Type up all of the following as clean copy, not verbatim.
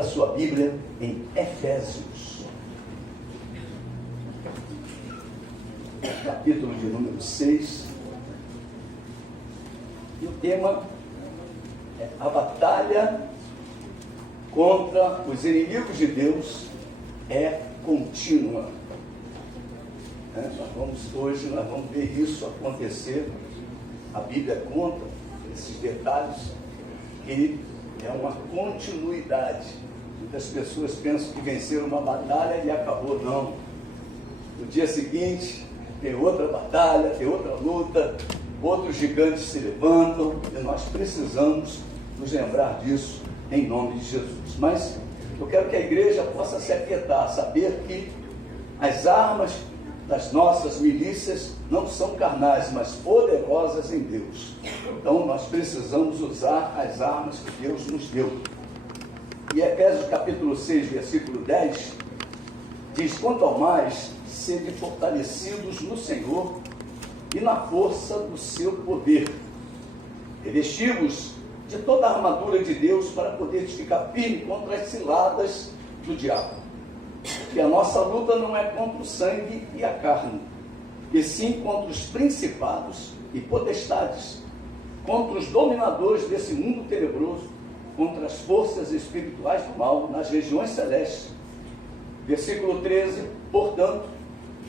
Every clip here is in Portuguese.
Abra sua Bíblia em Efésios, capítulo de número 6. E o tema é a batalha contra os inimigos de Deus é contínua. Hoje nós vamos ver isso acontecer. A Bíblia conta esses detalhes, que é uma continuidade. Muitas pessoas pensam que venceram uma batalha e acabou. Não. No dia seguinte tem outra batalha, tem outra luta, outros gigantes se levantam, e nós precisamos nos lembrar disso em nome de Jesus. Mas eu quero que a igreja possa se aquietar, saber que as armas das nossas milícias não são carnais, mas poderosas em Deus. Então nós precisamos usar as armas que Deus nos deu. E Efésios capítulo 6, versículo 10, diz: quanto ao mais, sede fortalecidos no Senhor e na força do seu poder, revesti-vos de toda a armadura de Deus para poder ficar firme contra as ciladas do diabo. Que a nossa luta não é contra o sangue e a carne, e sim contra os principados e potestades, contra os dominadores desse mundo tenebroso, contra as forças espirituais do mal nas regiões celestes. Versículo 13: portanto,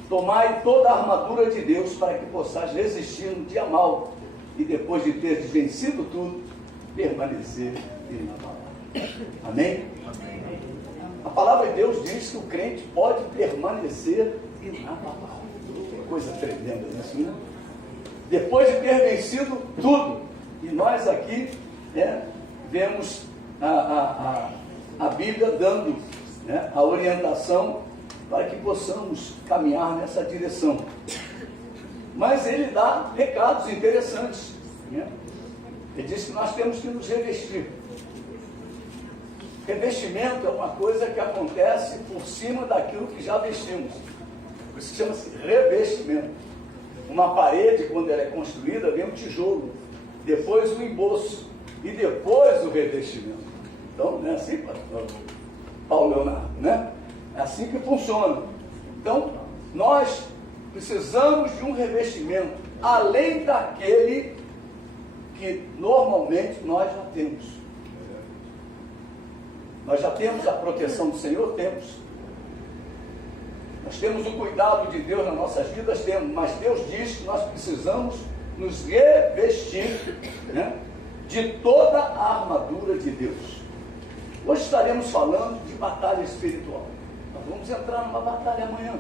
tomai toda a armadura de Deus para que possais resistir no dia mau, e depois de ter vencido tudo, permanecer inabalável. Amém? Amém. A palavra de Deus diz que o crente pode permanecer inabalável. Que coisa tremenda isso, né? Depois de ter vencido tudo. E nós aqui vemos a Bíblia dando a orientação para que possamos caminhar nessa direção. Mas ele dá recados interessantes. Ele diz que nós temos que nos revestir. Revestimento é uma coisa que acontece por cima daquilo que já vestimos. Por isso chama-se revestimento. Uma parede, quando ela é construída, vem um tijolo, depois o emboço e depois o revestimento. Então, não é assim, pastor Paulo Leonardo, né? É assim que funciona. Então, nós precisamos de um revestimento além daquele que normalmente nós já temos. Nós já temos a proteção do Senhor? Temos. Nós temos o cuidado de Deus nas nossas vidas? Temos. Mas Deus diz que nós precisamos nos revestir de toda a armadura de Deus. Hoje estaremos falando de batalha espiritual. Nós vamos entrar numa batalha amanhã.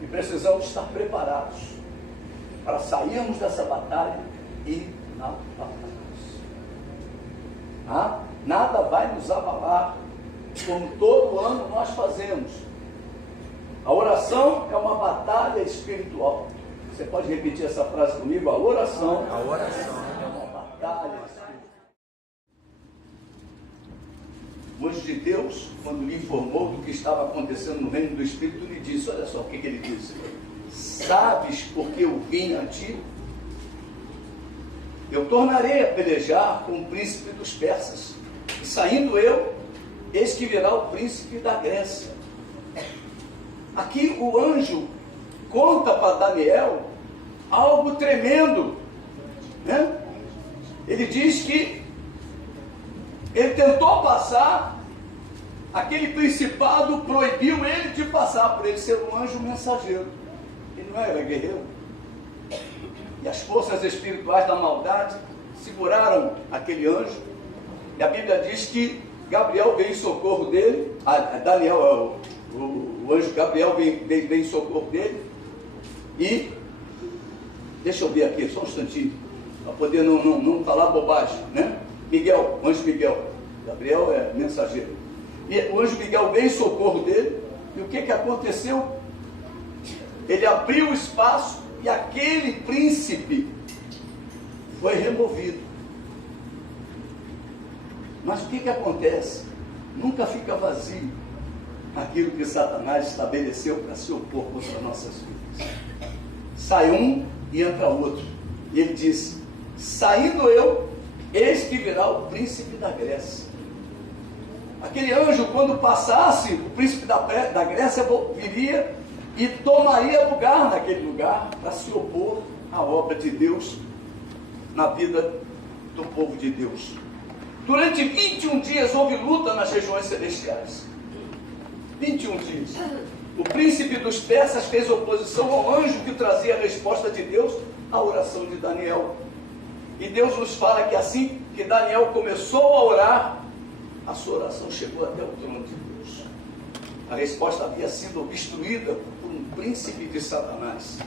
E precisamos estar preparados para sairmos dessa batalha e nada vai nos abalar, como todo ano nós fazemos. A oração é uma batalha espiritual. Você pode repetir essa frase comigo? A oração é uma batalha espiritual. O anjo de Deus, quando lhe informou do que estava acontecendo no reino do Espírito, lhe disse: olha só o que ele disse: sabes por que eu vim a ti? Eu tornarei a pelejar com o príncipe dos persas, e saindo eu, eis que virá o príncipe da Grécia. Aqui o anjo conta para Daniel algo tremendo, Ele diz que ele tentou passar, aquele principado proibiu ele de passar, por ele ser um anjo mensageiro. Ele não era guerreiro. E as forças espirituais da maldade seguraram aquele anjo. E a Bíblia diz que Gabriel veio em socorro dele. Daniel, o anjo Gabriel veio em socorro dele. E, deixa eu ver aqui, só um instantinho, para poder não falar bobagem, Miguel, o anjo Miguel. Gabriel é mensageiro. E o anjo Miguel veio em socorro dele. E o que aconteceu? Ele abriu o espaço e aquele príncipe foi removido. Mas o que acontece? Nunca fica vazio aquilo que Satanás estabeleceu para se opor contra nossas vidas. Sai um e entra outro. E ele disse: saindo eu, eis que virá o príncipe da Grécia. Aquele anjo, quando passasse, o príncipe da Grécia viria e tomaria lugar naquele lugar para se opor à obra de Deus na vida do povo de Deus. Durante 21 dias houve luta nas regiões celestiais. 21 dias. O príncipe dos persas fez oposição ao anjo que trazia a resposta de Deus à oração de Daniel. E Deus nos fala que assim que Daniel começou a orar, a sua oração chegou até o trono de Deus. A resposta havia sido obstruída por um príncipe de Satanás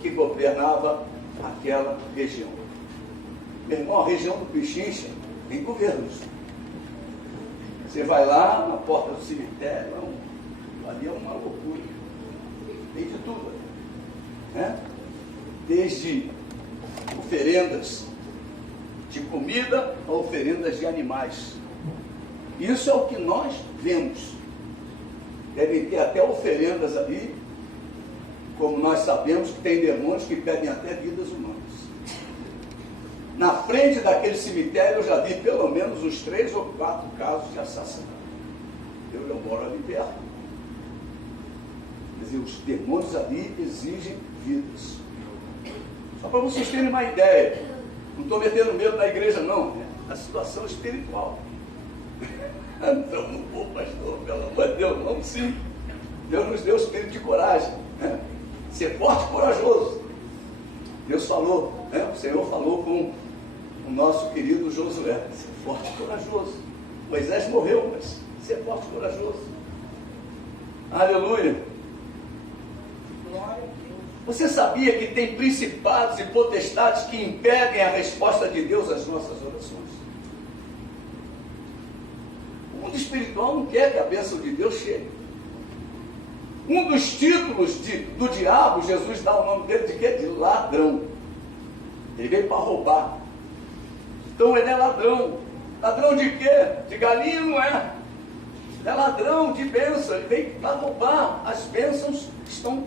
que governava aquela região. Meu irmão, a região do Pichincha tem governos. Você vai lá na porta do cemitério, ali é uma loucura. Tem de tudo, né? Desde oferendas de comida a oferendas de animais. Isso é o que nós vemos. Devem ter até oferendas ali, como nós sabemos que tem demônios que pedem até vidas humanas. Na frente daquele cemitério eu já vi pelo menos uns 3 ou 4 casos de assassinato. Eu moro ali perto. Quer dizer, os demônios ali exigem vidas. Só para vocês terem uma ideia. Não estou metendo medo na igreja não, né? A situação espiritual. Então, não, pastor, pelo amor de Deus, vamos sim. Deus nos deu espírito de coragem, né? Ser forte e corajoso. Deus falou, né? O Senhor falou com o nosso querido Josué, ser forte e corajoso. Moisés morreu, mas ser forte e corajoso. Aleluia. Você sabia que tem principados e potestades que impedem a resposta de Deus às nossas orações? O mundo espiritual não quer que a bênção de Deus chegue. Um dos títulos do diabo, Jesus dá o nome dele de quê? De ladrão. Ele veio para roubar. Então ele é ladrão. Ladrão de quê? De galinha não é. É ladrão de bênção. Ele veio para roubar. As bênçãos estão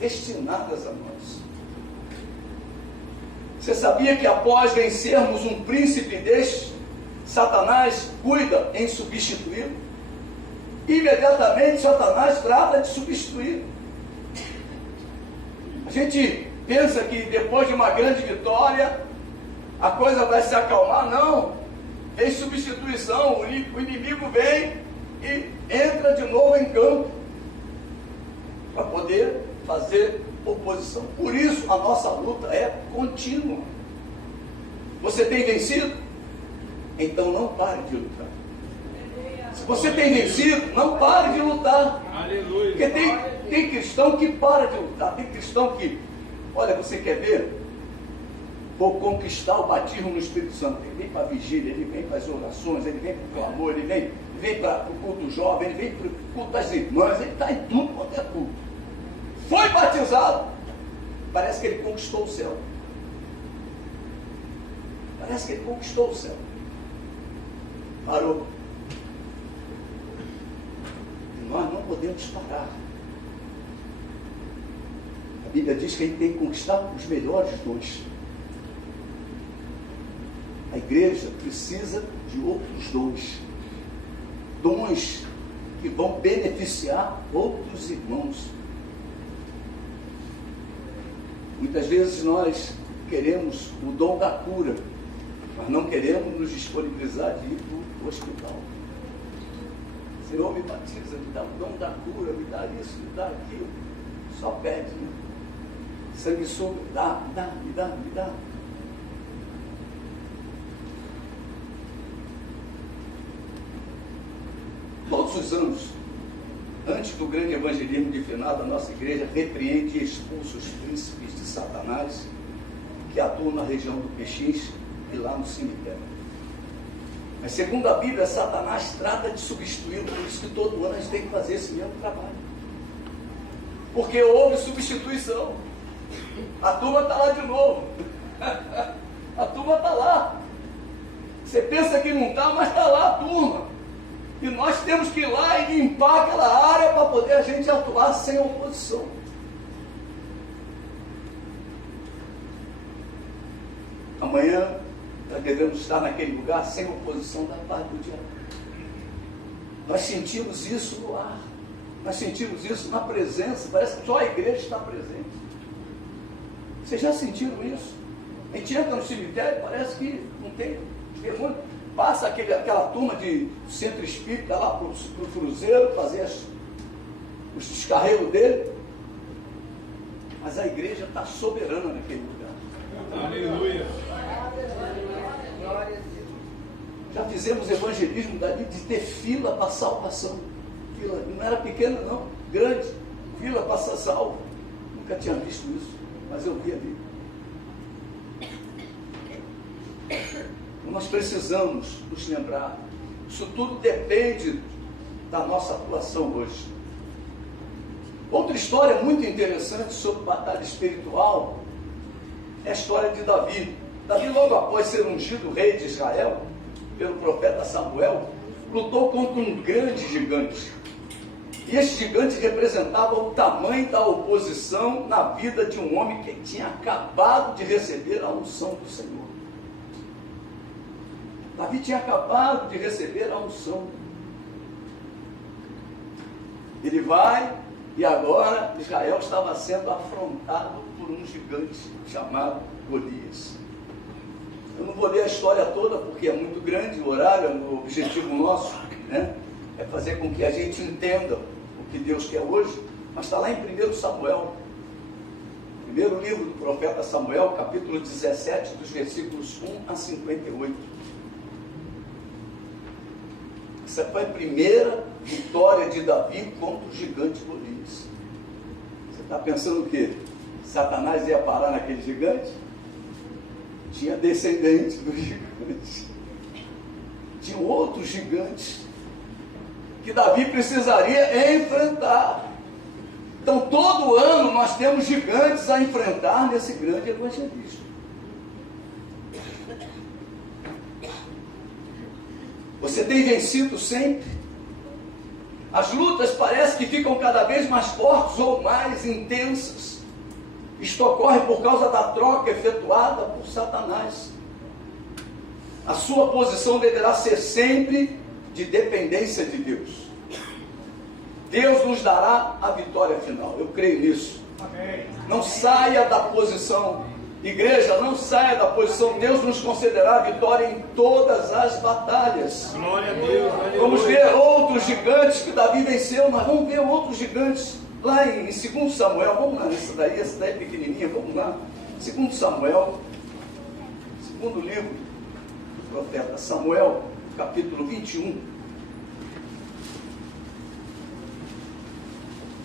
destinadas a nós. Você sabia que após vencermos um príncipe deste, Satanás cuida em substituí-lo? Imediatamente Satanás trata de substituir. A gente pensa que depois de uma grande vitória a coisa vai se acalmar. Não, tem substituição. O inimigo vem e entra de novo em campo para poder fazer oposição. Por isso a nossa luta é contínua. Você tem vencido? Então não pare de lutar. Se você tem vencido, não pare de lutar. Aleluia. Porque tem cristão que para de lutar. Tem cristão que, olha, você quer ver? Vou conquistar o batismo no Espírito Santo. Ele vem para a vigília, ele vem para as orações, ele vem para o clamor, ele vem para o culto jovem, ele vem para o culto das irmãs, ele está em tudo quanto é culto. Foi batizado. Parece que ele conquistou o céu. Parece que ele conquistou o céu. Parou. E nós não podemos parar. A Bíblia diz que a gente tem que conquistar os melhores dons. A igreja precisa de outros dons. Dons que vão beneficiar outros irmãos. Muitas vezes nós queremos o dom da cura, mas não queremos nos disponibilizar de ir para o hospital. Senhor, me batiza, me dá o dom da cura, me dá isso, me dá aquilo. Só pede, né? Sanguessuga, me dá. Todos os anos, antes do grande evangelismo de final da nossa igreja, repreende e expulsa os príncipes de Satanás que atuam na região do Pechincha e lá no cemitério. Mas segundo a Bíblia, Satanás trata de substituí-lo, por isso que todo ano a gente tem que fazer esse mesmo trabalho. Porque houve substituição. A turma está lá de novo. A turma está lá. Você pensa que não está, mas está lá a turma. E nós temos que ir lá e limpar aquela área para poder a gente atuar sem oposição. Amanhã nós devemos estar naquele lugar sem oposição da parte do diabo. Nós sentimos isso no ar. Nós sentimos isso na presença. Parece que só a igreja está presente. Vocês já sentiram isso? A gente entra no cemitério, parece que não tem demônio. Passa aquela turma de centro espírita lá para o cruzeiro, fazer os descarregos dele. Mas a igreja está soberana naquele lugar. Aleluia. Já fizemos evangelismo dali de ter fila para salvação. Fila, não era pequena não, grande. Fila para ser salvo. Nunca tinha visto isso, mas eu vi ali. Nós precisamos nos lembrar. Isso tudo depende da nossa atuação hoje. Outra história muito interessante sobre batalha espiritual é a história de Davi. Davi, logo após ser ungido rei de Israel pelo profeta Samuel, lutou contra um grande gigante. E esse gigante representava o tamanho da oposição na vida de um homem que tinha acabado de receber a unção do Senhor. Davi tinha acabado de receber a unção. Ele vai, e agora Israel estava sendo afrontado por um gigante chamado Golias. Eu não vou ler a história toda porque é muito grande o horário. O objetivo nosso, né, é fazer com que a gente entenda o que Deus quer hoje. Mas está lá em 1 Samuel, primeiro livro do profeta Samuel, capítulo 17, dos versículos 1 a 58. Essa foi a primeira vitória de Davi contra o gigante Golias. Você está pensando o quê? Satanás ia parar naquele gigante? Tinha descendente do gigante. Tinha outros gigantes que Davi precisaria enfrentar. Então todo ano nós temos gigantes a enfrentar nesse grande evangelista. Você tem vencido sempre? As lutas parecem que ficam cada vez mais fortes ou mais intensas. Isto ocorre por causa da troca efetuada por Satanás. A sua posição deverá ser sempre de dependência de Deus. Deus nos dará a vitória final. Eu creio nisso. Amém. Não saia da posição. Igreja, não saia da posição. Deus nos concederá a vitória em todas as batalhas. Glória a Deus. Aleluia. Vamos ver outros gigantes que Davi venceu. Nós vamos ver outros gigantes lá em 2 Samuel. Vamos lá, essa daí é pequenininha. Vamos lá. 2 Samuel, segundo livro do profeta Samuel, capítulo 21.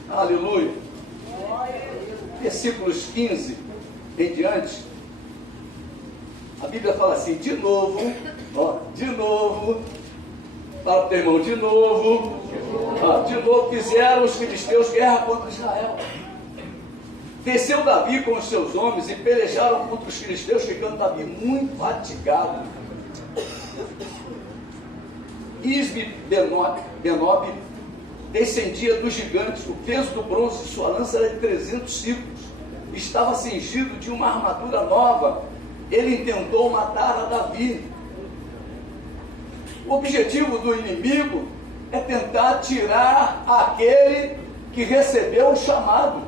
Aleluia. Versículos 15 em diante. A Bíblia fala assim, de novo, fala para o teu irmão, de novo fizeram os filisteus guerra contra Israel. Desceu Davi com os seus homens e pelejaram contra os filisteus, ficando Davi muito fatigado. Isbi-Benob descendia dos gigantes, o peso do bronze de sua lança era de 300 ciclos, estava cingido de uma armadura nova. Ele intentou matar a Davi. O objetivo do inimigo é tentar tirar aquele que recebeu o chamado.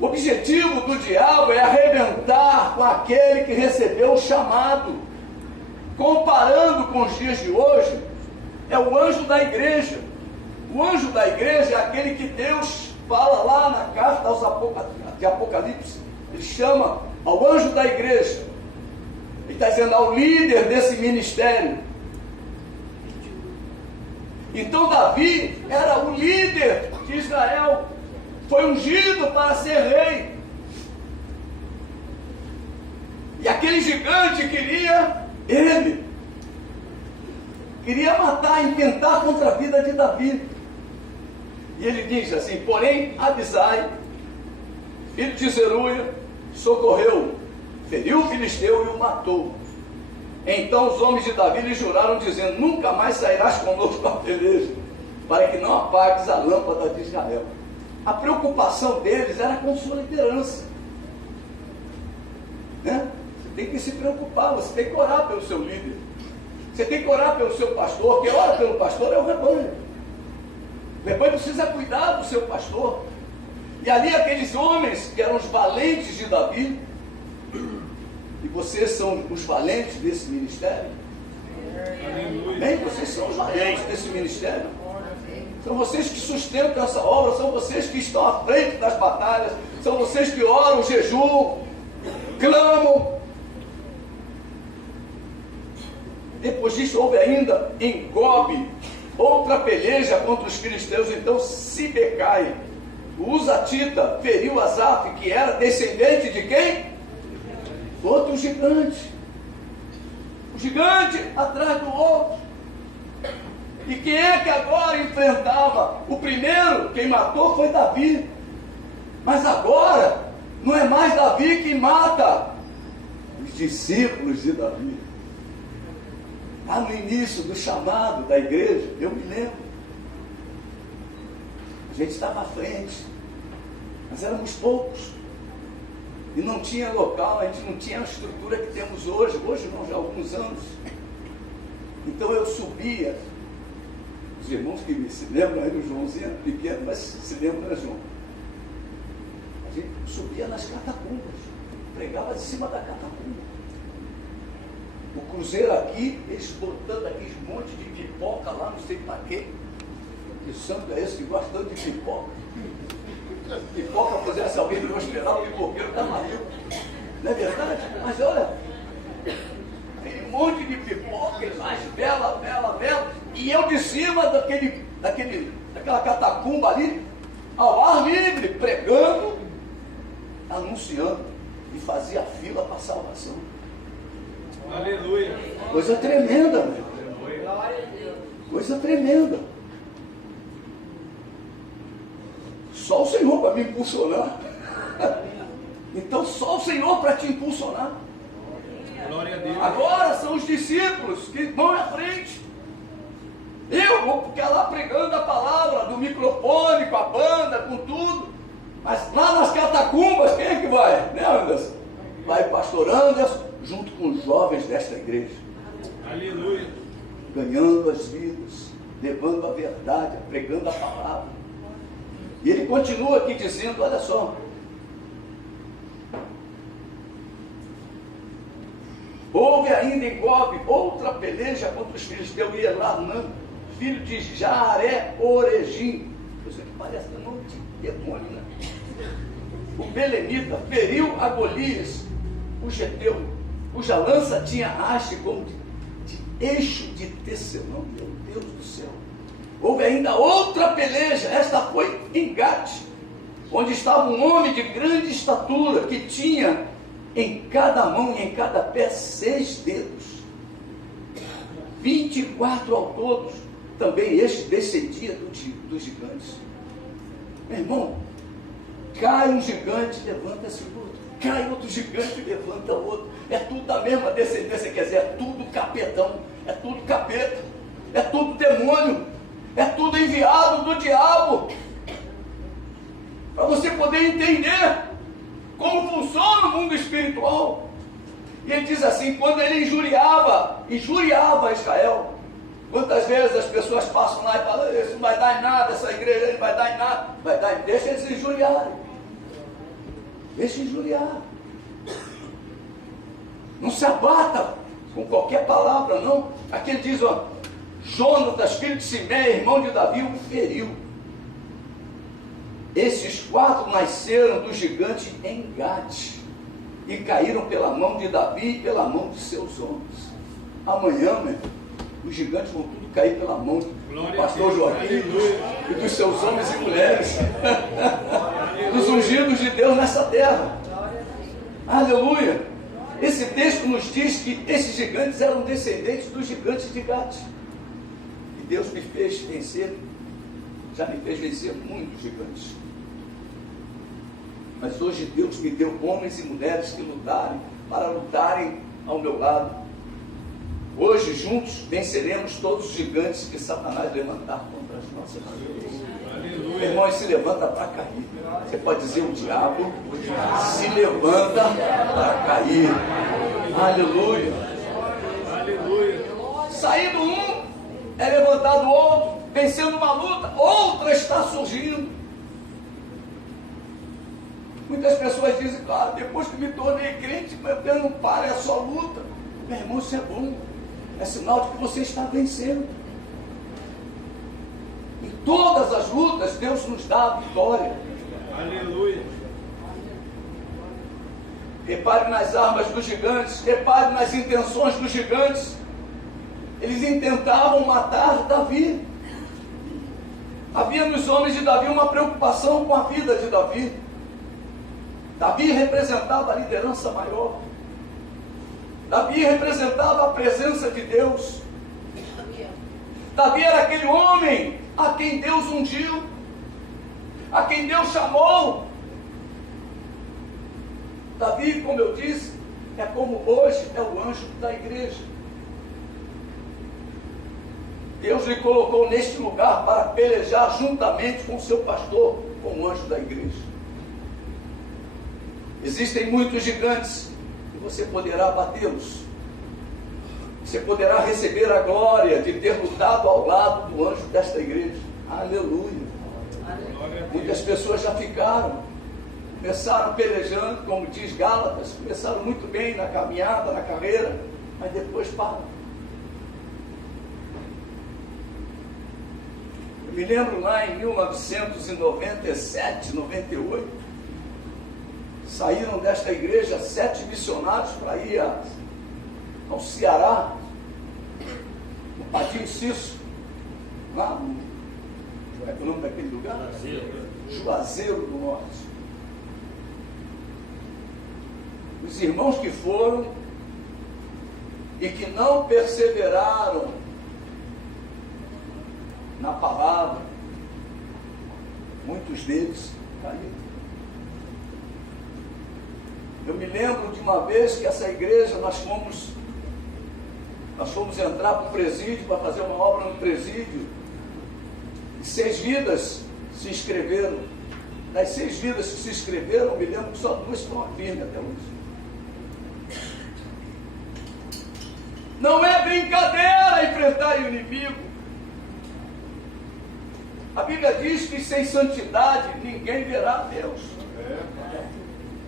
O objetivo do diabo é arrebentar com aquele que recebeu o chamado. Comparando com os dias de hoje, é o anjo da igreja. O anjo da igreja é aquele que Deus fala lá na carta aos de Apocalipse. Ele chama ao anjo da igreja. Ele está dizendo ao líder desse ministério. Então Davi era o líder de Israel. Foi ungido para ser rei. E aquele gigante queria matar, intentar contra a vida de Davi. E ele diz assim, porém Abisai, filho de Zeruia, socorreu, feriu o filisteu e o matou. Então os homens de Davi lhe juraram, dizendo, nunca mais sairás conosco a peleja, para que não apagues a lâmpada de Israel. A preocupação deles era com sua liderança, né? Você tem que se preocupar, você tem que orar pelo seu líder. Você tem que orar pelo seu pastor. Quem ora pelo pastor é o rebanho. O rebanho precisa cuidar do seu pastor. E ali aqueles homens que eram os valentes de Davi, e vocês são os valentes desse ministério. Amém? Vocês são os valentes desse ministério. São vocês que sustentam essa obra, são vocês que estão à frente das batalhas, são vocês que oram, jejuam, clamam. Depois disso houve ainda em Gobe outra peleja contra os filisteus. Então Sibecai, o Uzatita, feriu Asaf, que era descendente de quem? Outro gigante. O gigante atrás do outro. E quem é que agora enfrentava? O primeiro, quem matou foi Davi. Mas agora, não é mais Davi que mata os discípulos de Davi. Lá no início do chamado da igreja, eu me lembro. A gente estava à frente, mas éramos poucos. E não tinha local, a gente não tinha a estrutura que temos hoje. Hoje não, já há alguns anos. Então eu subia. Os irmãos que se lembram aí do Joãozinho, pequeno, mas se lembram, né, João? A gente subia nas catacumbas, pregava de cima da catacumba. O cruzeiro aqui, eles botando aqui um monte de pipoca lá, não sei para quê. Que santo é esse que gosta tanto de pipoca? Pipoca fizesse alguém me hospedar, o pipoqueiro está maluco. Não é verdade? Mas olha, tem um monte de pipoca, mais bela, bela, bela. E eu de cima daquela catacumba ali, ao ar livre, pregando, anunciando, e fazia fila para a salvação. Aleluia. Coisa tremenda, meu. Coisa tremenda. Só o Senhor para me impulsionar. Então só o Senhor para te impulsionar. Glória a Deus. Agora são os discípulos que vão à frente. Eu vou ficar lá pregando a palavra do microfone, com a banda, com tudo. Mas lá nas catacumbas, quem é que vai? Né, Anderson? Vai o pastor Anderson, junto com os jovens desta igreja. Aleluia. Ganhando as vidas, levando a verdade, pregando a palavra. E ele continua aqui dizendo, olha só. Houve ainda em Gobe outra peleja contra os filisteus, e Elanã, filho de Jaare-Oregim. Isso aqui parece um nome de demônio, né? O belemita feriu a Golias, o geteu, cuja lança tinha haste como de eixo de tecelão. Meu Deus do céu. Houve ainda outra peleja, esta foi em Gate, onde estava um homem de grande estatura, que tinha em cada mão e em cada pé 6 dedos, 24 ao todo. Também este descendia dos gigantes. Meu irmão, cai um gigante, levanta-se outro. Cai outro gigante, levanta outro. É tudo da mesma descendência, quer dizer, é tudo capetão, é tudo capeta, é tudo demônio, é tudo enviado do diabo. Para você poder entender como funciona o mundo espiritual. E ele diz assim, quando ele injuriava Israel. Quantas vezes as pessoas passam lá e falam, isso não vai dar em nada, essa igreja não vai dar em nada. Vai dar em... Deixa eles injuriarem. Deixa injuriar. Não se abata com qualquer palavra, não. Aqui ele diz, ó, Jonatas, filho de Simei, irmão de Davi, o feriu. Esses 4 nasceram do gigante em Gate e caíram pela mão de Davi e pela mão de seus homens. Amanhã, meu, os gigantes vão tudo cair pela mão do pastor Joaquim e dos seus homens e mulheres, dos ungidos de Deus nessa terra. Aleluia! Esse texto nos diz que esses gigantes eram descendentes dos gigantes de Gate. E Deus me fez vencer, já me fez vencer muitos gigantes. Mas hoje Deus me deu homens e mulheres que lutarem ao meu lado. Hoje juntos venceremos todos os gigantes que Satanás levantar contra as nossas vidas. Meu irmão, ele se levanta para cair. Você pode dizer, o diabo se levanta para cair. Aleluia. Aleluia. Saído um, é levantado outro, vencendo uma luta, outra está surgindo. Muitas pessoas dizem, depois que me tornei crente, meu Deus, não para, é só luta. Meu irmão, isso é bom. É sinal de que você está vencendo. Em todas as lutas, Deus nos dá a vitória. Aleluia. Repare nas armas dos gigantes, repare nas intenções dos gigantes. Eles intentavam matar Davi. Havia nos homens de Davi uma preocupação com a vida de Davi. Davi representava a liderança maior. Davi representava a presença de Deus. Davi era aquele homem a quem Deus ungiu, a quem Deus chamou. Davi, como eu disse, é como hoje é o anjo da igreja. Deus lhe colocou neste lugar para pelejar juntamente com o seu pastor, com o anjo da igreja. Existem muitos gigantes e você poderá batê-los. Você poderá receber a glória de ter lutado ao lado do anjo desta igreja. Aleluia. Muitas pessoas já começaram pelejando, como diz Gálatas, começaram muito bem na caminhada, na carreira, mas depois param. Eu me lembro lá em 1997, 98, saíram desta igreja 7 missionários para ir ao Ceará, no Padinho Cisso, lá no, qual é o nome daquele lugar? Juazeiro do Norte. Os irmãos que foram e que não perseveraram na palavra, muitos deles caíram. Eu me lembro de uma vez que essa igreja, nós fomos entrar para o presídio, para fazer uma obra no presídio, e 6 vidas se inscreveram. Das 6 vidas que se inscreveram, eu me lembro que só 2 estão firmes até hoje. Não é brincadeira enfrentar o inimigo. A Bíblia diz que sem santidade ninguém verá Deus.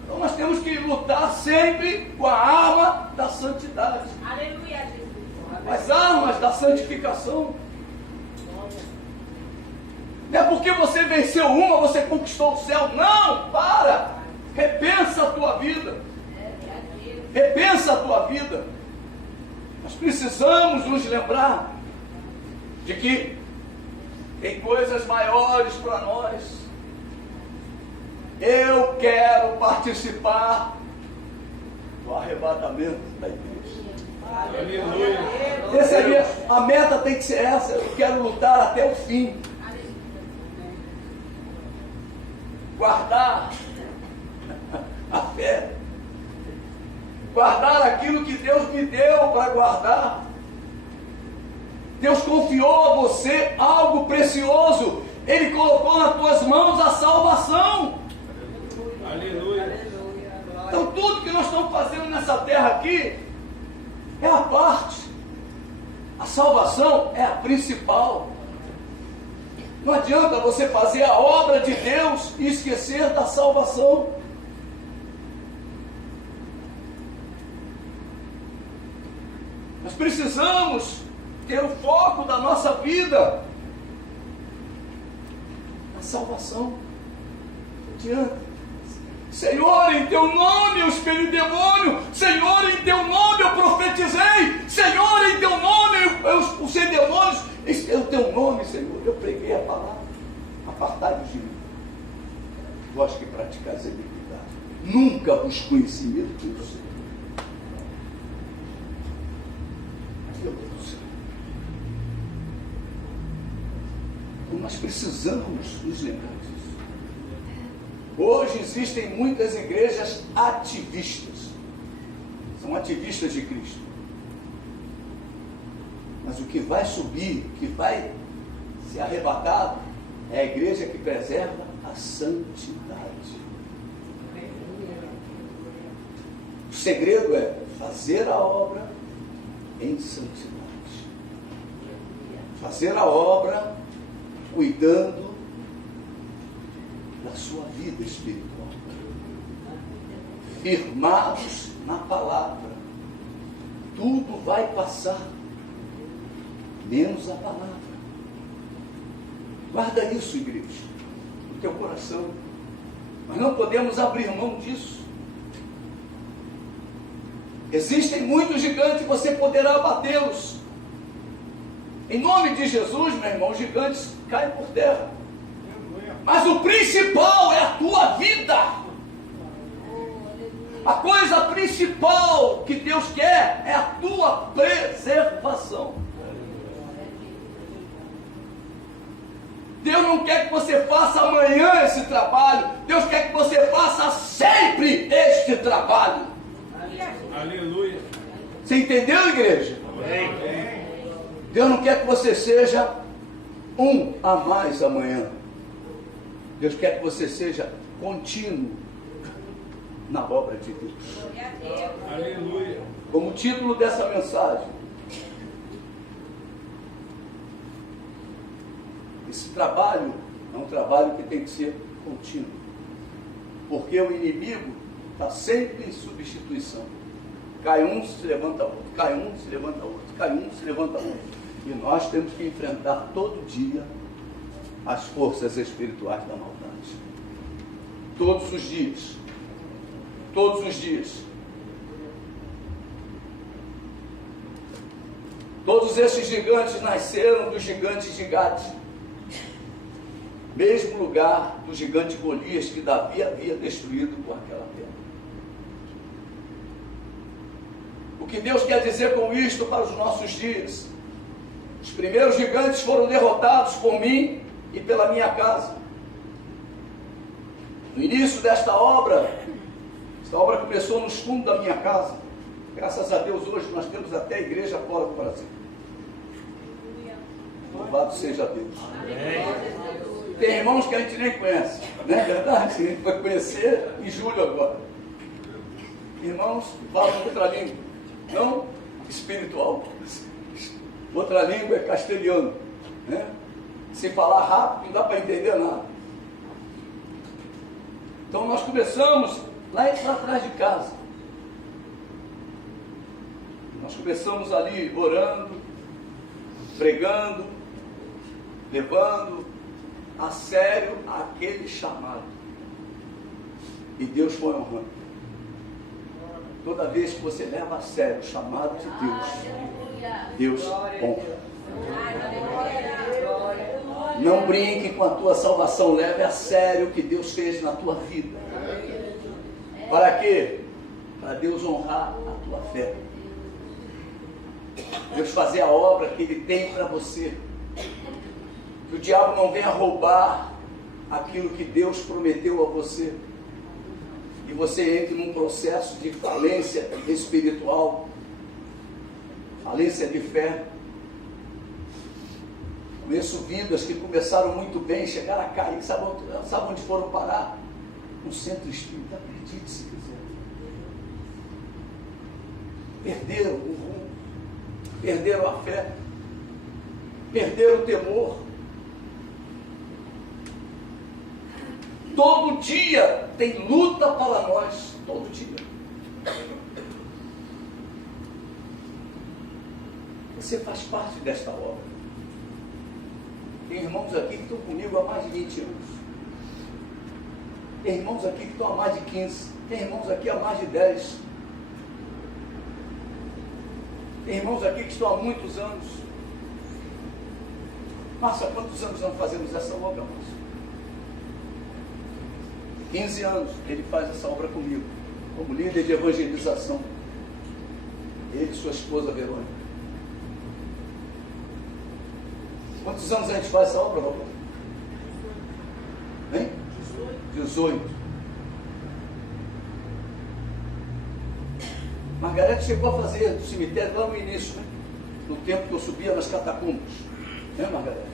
Então nós temos que lutar sempre com a arma da santidade. Aleluia, Jesus. As armas da santificação. Não é porque você venceu uma, você conquistou o céu. Não, para. Repensa a tua vida. Repensa a tua vida. Nós precisamos nos lembrar de que tem coisas maiores para nós. Eu quero participar do arrebatamento da igreja. Aleluia. A meta tem que ser essa. Eu quero lutar até o fim. Guardar a fé. Guardar aquilo que Deus me deu para guardar. Deus confiou a você algo precioso. Ele colocou nas tuas mãos a salvação. Aleluia. Então tudo que nós estamos fazendo nessa terra aqui é a parte. A salvação é a principal. Não adianta você fazer a obra de Deus e esquecer da salvação. Nós precisamos ter o foco da nossa vida na salvação. Não adianta. Senhor, em teu nome eu expeli demônio. Senhor, em teu nome eu profetizei. Senhor, em teu nome eu expulsei demônios. É o teu nome, Senhor. Eu preguei a palavra. Apartai-vos de mim, vós que praticais a iniquidade. Nunca vos conheci, meu Deus do céu. Meu Deus do céu. Então nós precisamos nos lembrar disso. Hoje existem muitas igrejas ativistas. São ativistas de Cristo. Mas o que vai subir, o que vai ser arrebatado, é a igreja que preserva a santidade. O segredo é fazer a obra em santidade. fazer a obra cuidando da sua vida espiritual. Firmados na palavra. Tudo vai passar, menos a palavra. Guarda isso, igreja, no teu coração. Mas não podemos abrir mão disso. Existem muitos gigantes e você poderá abatê-los. Em nome de Jesus, meu irmão, os gigantes caem por terra. Mas o principal é a tua vida. A coisa principal que Deus quer é a tua preservação. Deus não quer que você faça amanhã esse trabalho. Deus quer que você faça sempre este trabalho. Aleluia. Você entendeu, igreja? Amém. Deus não quer que você seja um a mais amanhã. Deus quer que você seja contínuo na obra de Deus. Aleluia. Como título dessa mensagem, esse trabalho é um trabalho que tem que ser contínuo, porque o inimigo está sempre em substituição. Cai um, se levanta outro, cai um, se levanta outro, cai um, se levanta outro. E nós temos que enfrentar todo dia as forças espirituais da maldade. Todos os dias. Todos os dias. Todos esses gigantes nasceram dos gigantes de Gade. Mesmo lugar do gigante Golias que Davi havia destruído com aquela pedra. O que Deus quer dizer com isto para os nossos dias? Os primeiros gigantes foram derrotados por mim e pela minha casa. No início desta obra, esta obra começou nos fundos da minha casa. Graças a Deus hoje nós temos até a igreja fora do Brasil. Louvado seja Deus. Amém. Tem irmãos que a gente nem conhece, não é verdade? A gente vai conhecer em julho agora. Irmãos que falam outra língua, não espiritual. Outra língua é castelhano, né? Se falar rápido não dá para entender nada. Então nós começamos lá atrás de casa. Nós começamos ali orando, pregando, levando a sério aquele chamado. E Deus foi honrando. Toda vez que você leva a sério o chamado de Deus, Deus honra. Não brinque com a tua salvação, leve a sério o que Deus fez na tua vida. Para quê? Para Deus honrar a tua fé. Deus fazer a obra que Ele tem para você. Que o diabo não venha roubar aquilo que Deus prometeu a você. E você entre num processo de falência espiritual, falência de fé. Conheço vidas que começaram muito bem, chegaram a cair, sabe onde foram parar? No centro espírita, acredite se quiser. Perderam o rumo, perderam a fé, perderam o temor. Todo dia tem luta para nós, todo dia. Você faz parte desta obra. Tem irmãos aqui que estão comigo há mais de 20 anos. Tem irmãos aqui que estão há mais de 15. Tem irmãos aqui há mais de 10. Tem irmãos aqui que estão há muitos anos. Márcio, há quantos anos nós fazemos essa obra, Márcio? 15 anos ele faz essa obra comigo, como líder de evangelização. Ele e sua esposa Verônica. Quantos anos a gente faz essa obra, Roberto? Hein? 18. Margarete chegou a fazer do cemitério lá no início, né? No tempo que eu subia nas catacumbas. Né, Margarete?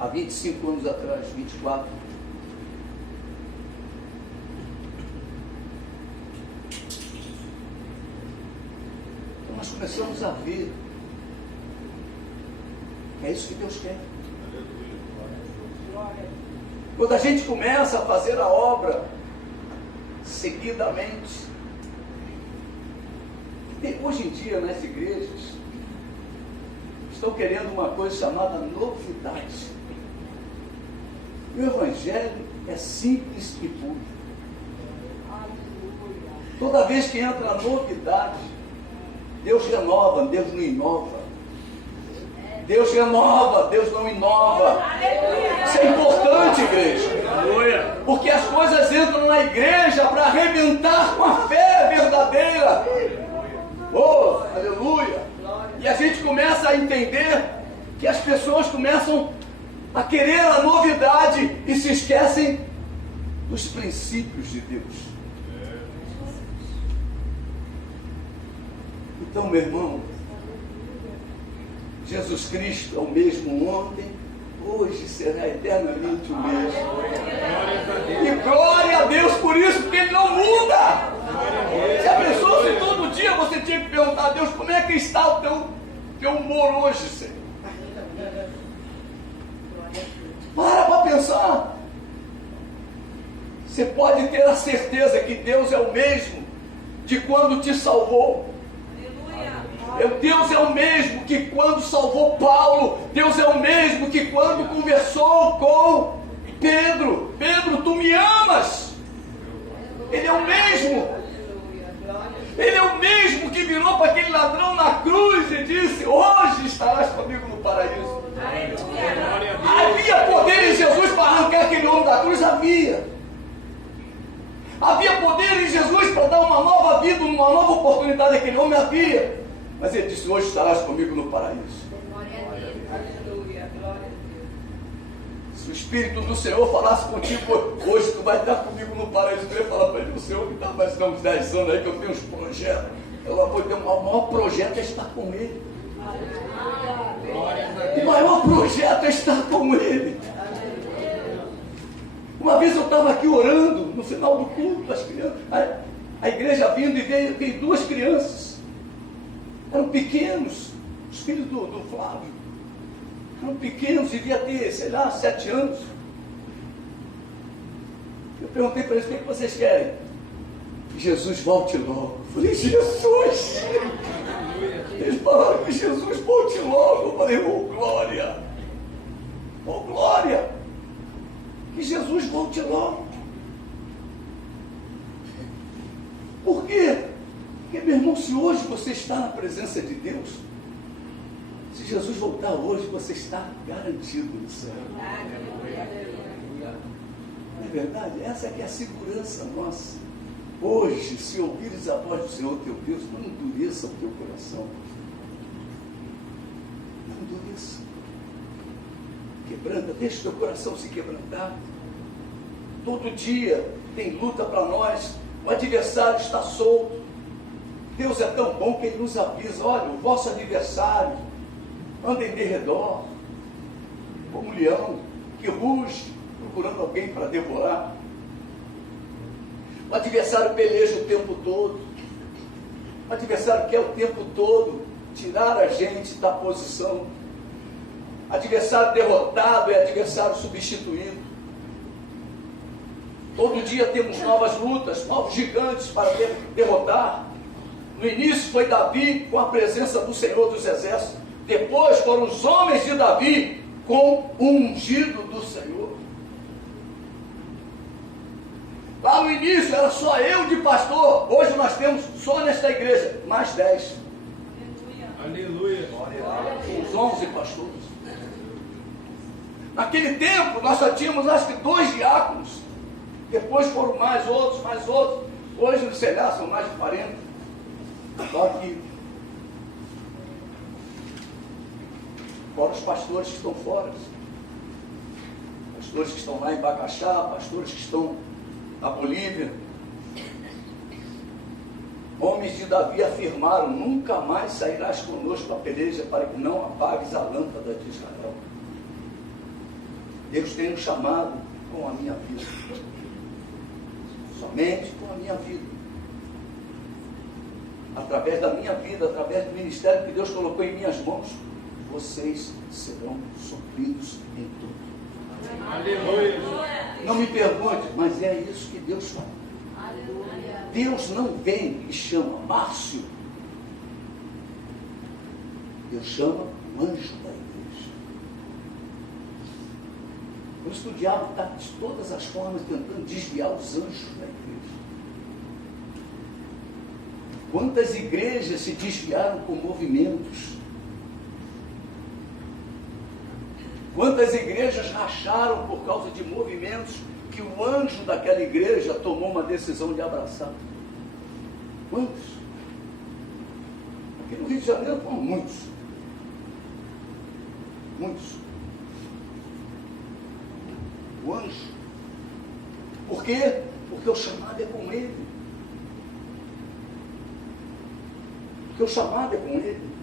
Há 25 anos atrás, 24. Então nós começamos a ver É isso que Deus quer. Quando a gente começa a fazer a obra seguidamente, hoje em dia nas igrejas estão querendo uma coisa chamada novidade. O Evangelho é simples e puro. Toda vez que entra a novidade, Deus renova, Deus não inova. Deus renova, Deus não inova. Isso é importante, igreja. Porque as coisas entram na igreja para arrebentar com a fé verdadeira. Oh, aleluia. E a gente começa a entender que as pessoas começam a querer a novidade e se esquecem dos princípios de Deus. Então, meu irmão, Jesus Cristo é o mesmo ontem, hoje será eternamente o mesmo. E glória a Deus por isso, porque Ele não muda. Se a pessoa, se todo dia você tinha que perguntar a Deus, como é que está o teu humor hoje, Senhor? Para pensar. Você pode ter a certeza que Deus é o mesmo de quando te salvou. Deus é o mesmo que quando salvou Paulo. Deus é o mesmo que quando conversou com Pedro. Pedro, tu me amas. Ele é o mesmo. Ele é o mesmo que virou para aquele ladrão na cruz e disse: hoje estarás comigo no paraíso. Havia poder em Jesus para arrancar aquele homem da cruz? Havia poder em Jesus para dar uma nova vida, uma nova oportunidade àquele homem? Havia. Mas Ele disse: hoje estarás comigo no paraíso. Se o Espírito do Senhor falasse contigo hoje, tu vai estar comigo no paraíso. Eu ia falar para ele: o Senhor que está mais uns 10 anos aí que eu tenho uns projetos. Eu vou ter o maior projeto é estar com Ele. O maior projeto é estar com Ele. Uma vez eu estava aqui orando, no final do culto, as crianças, a igreja vindo, e veio duas crianças. Eram pequenos, os filhos do Flávio. Eram pequenos, devia ter, 7 anos. Eu perguntei para eles: o que vocês querem? Jesus volte logo. Eu falei: Jesus! Eles falaram que Jesus volte logo. Eu falei: oh glória! Oh glória! Que Jesus volte logo. Por quê? Porque, meu irmão, se hoje você está na presença de Deus, se Jesus voltar hoje, você está garantido no céu. Não é verdade? Essa é que é a segurança nossa. Hoje, se ouvires a voz do Senhor teu Deus, não endureça o teu coração. Não endureça. Quebranta, deixa o teu coração se quebrantar. Todo dia tem luta para nós. O adversário está solto. Deus é tão bom que Ele nos avisa: olha, o vosso adversário anda em derredor, como um leão que ruge, procurando alguém para devorar. O adversário peleja o tempo todo. O adversário quer o tempo todo tirar a gente da posição. Adversário derrotado é adversário substituído. Todo dia temos novas lutas, novos gigantes para derrotar. No início foi Davi com a presença do Senhor dos Exércitos. Depois foram os homens de Davi com o ungido do Senhor. Lá no início era só eu de pastor. Hoje nós temos só nesta igreja mais 10. Aleluia. Os 11 pastores. Naquele tempo nós só tínhamos acho que 2 diáconos. Depois foram mais outros. Hoje no Ceará são mais de 40. Só que fora os pastores que estão fora, pastores que estão lá em Bacaxá, pastores que estão na Bolívia. Homens de Davi afirmaram: nunca mais sairás conosco da peleja para que não apagues a lâmpada de Israel. Deus tem um chamado com a minha vida, somente com a minha vida. Através da minha vida, através do ministério que Deus colocou em minhas mãos, vocês serão supridos em tudo. Aleluia. Não me pergunte, mas é isso que Deus fala. Deus não vem e chama Márcio. Deus chama o anjo da igreja. Por isso que o diabo está de todas as formas tentando desviar os anjos da igreja. Quantas igrejas se desviaram com movimentos? Quantas igrejas racharam por causa de movimentos que o anjo daquela igreja tomou uma decisão de abraçar? Quantos? Aqui no Rio de Janeiro foram muitos. Muitos. O anjo. Por quê? Porque o chamado é com ele. Porque o chamado é com ele.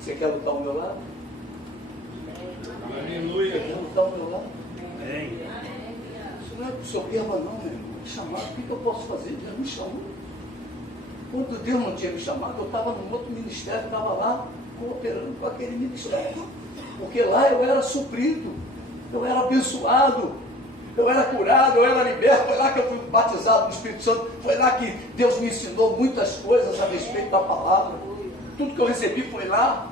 Você quer lutar ao meu lado? Aleluia. Quer lutar ao meu lado? Amém. Isso não é soberba não, meu irmão. É chamado. O que eu posso fazer? Deus me chamou. Quando Deus não tinha me chamado, eu estava num outro ministério, estava lá cooperando com aquele ministério. Porque lá eu era suprido, eu era abençoado, eu era curado, eu era liberto. Foi lá que eu fui batizado no Espírito Santo. Foi lá que Deus me ensinou muitas coisas a respeito da palavra. Tudo que eu recebi foi lá.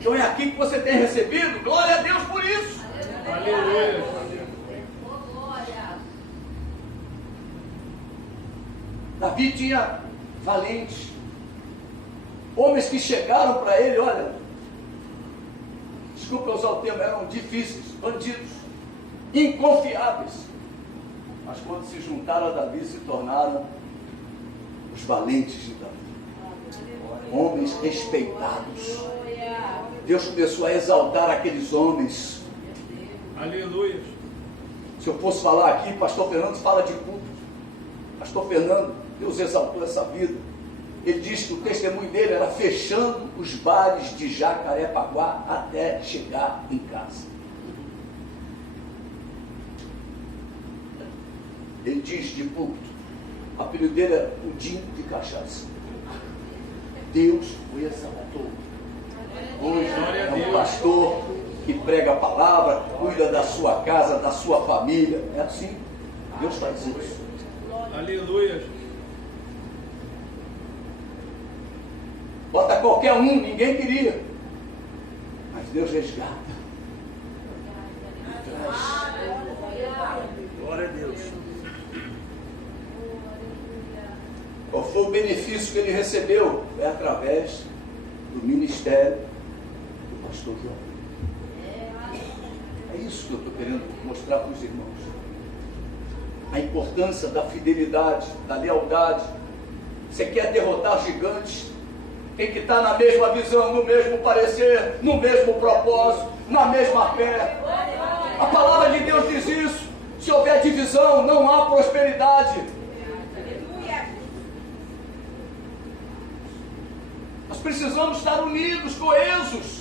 Então é aqui que você tem recebido. Glória a Deus por isso. Aleluia. Davi tinha valentes, homens que chegaram para ele, olha, desculpa usar o termo, eram difíceis, bandidos, inconfiáveis, mas quando se juntaram a Davi, se tornaram os valentes de Davi, homens respeitados. Deus começou a exaltar aqueles homens. Aleluia. Se eu fosse falar aqui, pastor Fernando fala de culto. Pastor Fernando, Deus exaltou essa vida. Ele diz que o testemunho dele era fechando os bares de Jacarepaguá até chegar em casa. Ele diz de púlpito, o apelido dele era o Dinho de Cachaça. Deus o exaltou. Hoje é um pastor que prega a palavra, cuida da sua casa, da sua família. É assim. Deus faz isso. Aleluia. Bota qualquer um, ninguém queria. Mas Deus resgata. Traz. Glória a Deus. Qual foi o benefício que ele recebeu? É através do ministério do pastor João. É isso que eu estou querendo mostrar para os irmãos. A importância da fidelidade, da lealdade. Você quer derrotar gigantes? Tem que estar na mesma visão, no mesmo parecer, no mesmo propósito, na mesma fé. A palavra de Deus diz isso. Se houver divisão, não há prosperidade. Nós precisamos estar unidos, coesos.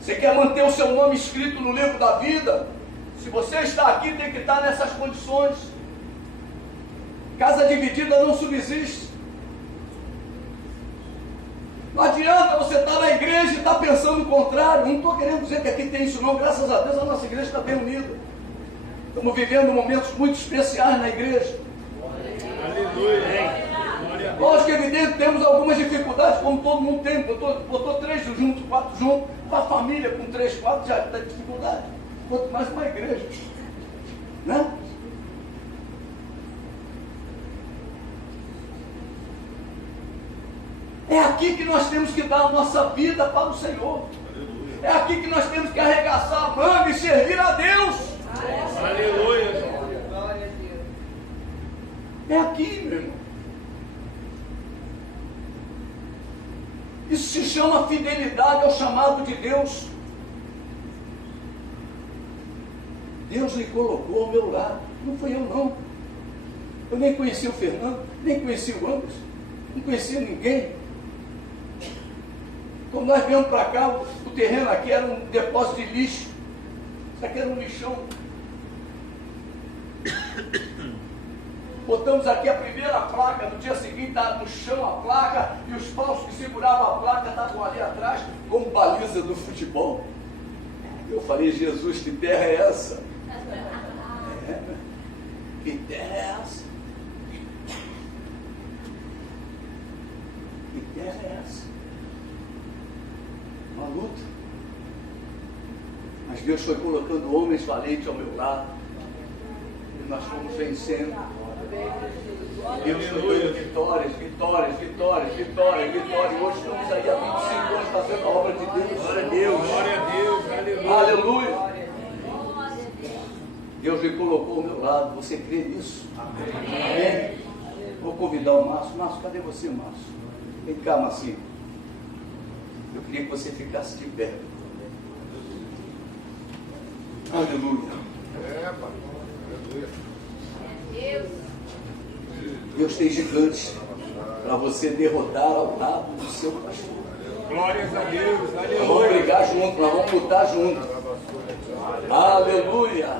Você quer manter o seu nome escrito no livro da vida? Se você está aqui, tem que estar nessas condições. Casa dividida não subsiste. Não adianta você estar na igreja e estar pensando o contrário. Não estou querendo dizer que aqui tem isso não. Graças a Deus a nossa igreja está bem unida. Estamos vivendo momentos muito especiais na igreja. Aleluia. Lógico que é evidente, temos algumas dificuldades, como todo mundo tem. Botou 3 juntos, 4 juntos. Para a família com 3, 4 já está dificuldade. Quanto mais uma igreja. Né? É aqui que nós temos que dar a nossa vida para o Senhor. É aqui que nós temos que arregaçar a manga e servir a Deus. Aleluia. É aqui, meu irmão. Isso se chama fidelidade ao chamado de Deus. Deus lhe colocou ao meu lado. Não fui eu não. Eu nem conheci o Fernando, nem conheci o Anderson, não conhecia ninguém. Quando nós viemos para cá, o terreno aqui era um depósito de lixo. Isso aqui era um lixão. Botamos aqui a primeira placa, no dia seguinte estava no chão a placa, e os paus que seguravam a placa estavam ali atrás, como baliza do futebol. Eu falei, Jesus, que terra é essa? Que terra é essa? Que terra é essa? Uma luta. Mas Deus foi colocando homens valentes ao meu lado, e nós fomos vencendo. Deus foi dando vitórias, vitórias, vitórias, vitórias, vitórias. Hoje estamos aí há 25 anos fazendo a obra de Deus. Glória a Deus, glória a Deus, aleluia. Aleluia. Deus lhe colocou ao meu lado. Você crê nisso? Amém. Vou convidar o Márcio. Márcio, cadê você, Márcio? Vem cá, Marcinho. Eu queria que você ficasse de pé. Aleluia. Deus tem gigantes para você derrotar ao lado do seu pastor. Glórias a Deus, Nós vamos aleluia. brigar juntos, nós vamos lutar juntos. Aleluia.